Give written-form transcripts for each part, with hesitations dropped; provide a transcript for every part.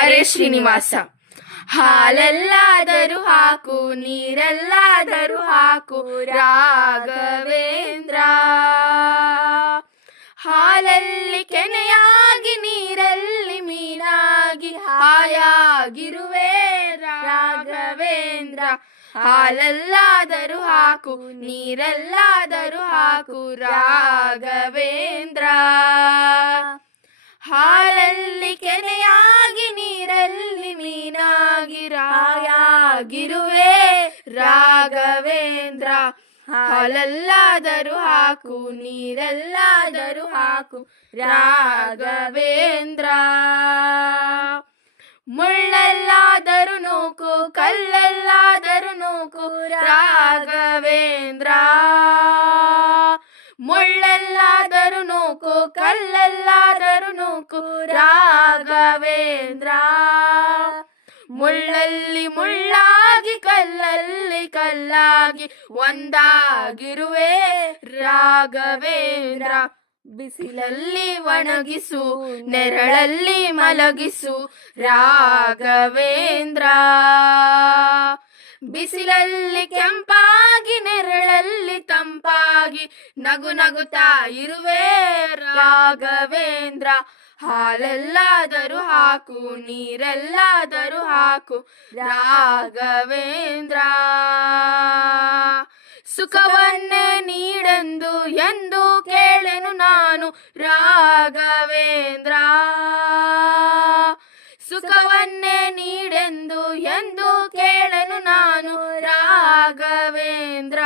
ಹರೇ ಶ್ರೀನಿವಾಸ. ಹಾಲೆಲ್ಲಾದರೂ ಹಾಕು, ನೀರೆಲ್ಲಾದರೂ ಹಾಕು ರಾಘವೇಂದ್ರ. ಹಾಲಲ್ಲಿ ಕೆನೆಯಾಗಿ, ನೀರಲ್ಲಿ ಮೀನಾಗಿ ಹಾಯಾಗಿರುವೆ ರಾಘವೇಂದ್ರ. ಹಾಲಲ್ಲಾದರೂ ಹಾಕು, ನೀರೆಲ್ಲಾದರೂ ಹಾಕು ರಾಘವೇಂದ್ರ. ಹಾಲಲ್ಲಿ ಕೆನೆಯಾಗಿ, ನೀರಲ್ಲಿ ಮೀನಾಗಿ ಹಾಯಾಗಿರುವೆ ರಾಘವೇಂದ್ರ. ಹಾಲಲ್ಲಾದರೂ ಹಾಕು, ನೀರೆಲ್ಲಾದರೂ ಹಾಕು ರಾಘವೇಂದ್ರ. ಮುಳ್ಳಲ್ಲಾದರೂ ನೂಕು, ಕಲ್ಲಲ್ಲಾದರೂ ನೂಕು ರಾಘವೇಂದ್ರ. ಮುಳ್ಳಲ್ಲಾದರೂ ನೂಕು, ಕಲ್ಲಲ್ಲಾದರೂ ನೂಕು ರಾಘವೇಂದ್ರ. ಮುಳ್ಳಲ್ಲಿ ಮುಳ್ಳಾಗಿ, ಕಲ್ಲಲ್ಲಿ ಕಲ್ಲಾಗಿ ಒಂದಾಗಿರುವೆ ರಾಘವೇಂದ್ರ. ಬಿಸಿಲಲ್ಲಿ ಒಣಗಿಸು, ನೆರಳಲ್ಲಿ ಮಲಗಿಸು ರಾಘವೇಂದ್ರ. ಬಿಸಿಲಲ್ಲಿ ಕೆಂಪಾಗಿ, ನೆರಳಲ್ಲಿ ತಂಪಾಗಿ ನಗು ನಗುತ್ತಾ ಇರುವೆ ರಾಘವೇಂದ್ರ. ಹಾಲೆಲ್ಲಾದರೂ ಹಾಕು, ನೀರೆಲ್ಲಾದರೂ ಹಾಕು ರಾಘವೇಂದ್ರ. ಸುಖವನ್ನೇ ನೀಡೆಂದು ಎಂದು ಕೇಳೆನು ನಾನು ರಾಘವೇಂದ್ರ. ಸುಖವನ್ನೇ ನೀಡೆಂದು ಎಂದು ಕೇಳೆನು ನಾನು ರಾಘವೇಂದ್ರ.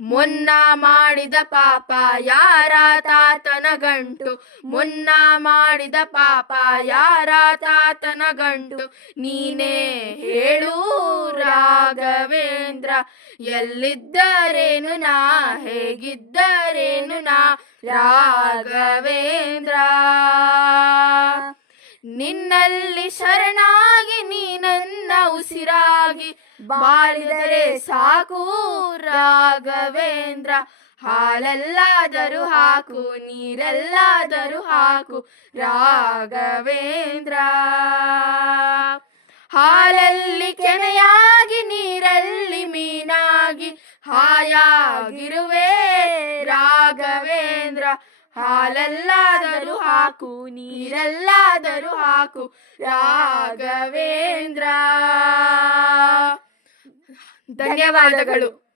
ಮುನ್ನ ಮಾಡಿದ ಪಾಪ ಯಾರ ತಾತನ ಗಂಟು, ಮುನ್ನ ಮಾಡಿದ ಪಾಪ ಯಾರ ತಾತನ ಗಂಟು, ನೀನೇ ಹೇಳು ರಾಘವೇಂದ್ರ. ಎಲ್ಲಿದ್ದರೇನು ನಾ, ಹೇಗಿದ್ದರೇನು ನಾ ರಾಘವೇಂದ್ರ. ನಿನ್ನಲ್ಲಿ ಶರಣಾಗಿ, ನೀ ನನ್ನ ಉಸಿರಾಗಿ ಬಾಳಿದರೆ ಸಾಕು ರಾಘವೇಂದ್ರ. ಹಾಲಲ್ಲಾದರೂ ಹಾಕು, ನೀರೆಲ್ಲಾದರೂ ಹಾಕು ರಾಘವೇಂದ್ರ. ಹಾಲಲ್ಲಿ ಕೆನೆಯಾಗಿ, ನೀರಲ್ಲಿ ಮೀನಾಗಿ ಹಾಯಾಗಿರುವೆ ರಾಘವೇಂದ್ರ. ಹಾಲಲ್ಲಾದರೂ ಹಾಕು, ನೀರೆಲ್ಲಾದರೂ ಹಾಕು ರಾಘವೇಂದ್ರ. ಧನ್ಯವಾದಗಳು.